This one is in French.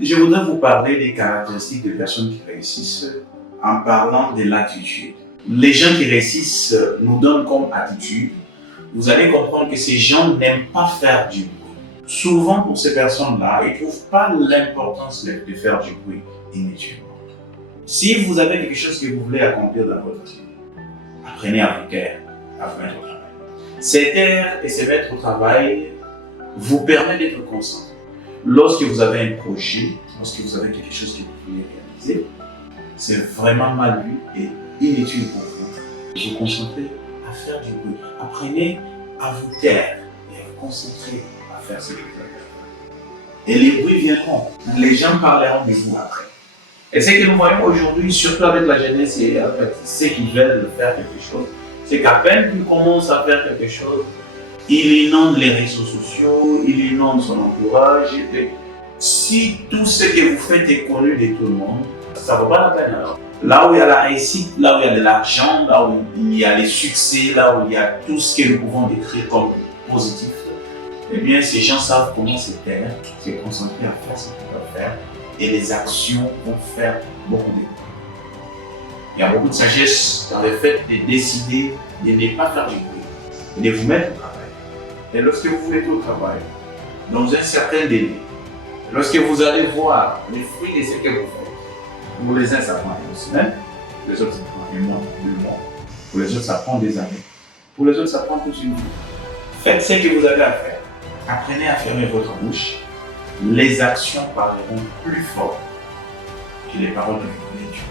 Je voudrais vous parler des caractéristiques des personnes qui réussissent en parlant de l'attitude. Les gens qui réussissent nous donnent comme attitude. Vous allez comprendre que ces gens n'aiment pas faire du bruit. Souvent, pour ces personnes-là, ils ne trouvent pas l'importance de faire du bruit inutilement. Si vous avez quelque chose que vous voulez accomplir dans votre vie, apprenez à vous taire, à vous mettre au travail. Se taire et se mettre au travail vous permet d'être concentré. Lorsque vous avez un projet, lorsque vous avez quelque chose que vous voulez réaliser, c'est vraiment mal vu et inutile pour vous. Vous concentrez à faire du bruit. Apprenez à vous taire et à vous concentrer à faire ce que vous avez à faire. Et les bruits viendront. Les gens parleront de vous après. Et ce que nous voyons aujourd'hui, surtout avec la jeunesse et avec ceux qui veulent faire quelque chose, c'est qu'à peine qu'ils commencent à faire quelque chose, il inonde les réseaux sociaux, il inonde son entourage. Si tout ce que vous faites est connu de tout le monde, ça ne vaut pas la peine alors. Là où il y a la réussite, là où il y a de l'argent, là où il y a les succès, là où il y a tout ce que nous pouvons décrire comme positif, eh bien ces gens savent comment se taire, se concentrer à faire ce qu'ils doivent faire et les actions vont faire beaucoup de bien. Il y a beaucoup de sagesse dans le fait de décider de ne pas faire du bruit, de vous mettre au travail. Et lorsque vous vous mettez au travail, dans un certain délai, lorsque vous allez voir les fruits de ce que vous faites, pour les uns ça prend une semaine, pour les autres ça prend un mois, 2 mois, pour les autres ça prend des années, pour les autres ça prend toute une vie. Faites ce que vous avez à faire. Apprenez à fermer votre bouche. Les actions parleront plus fort que les paroles de Dieu.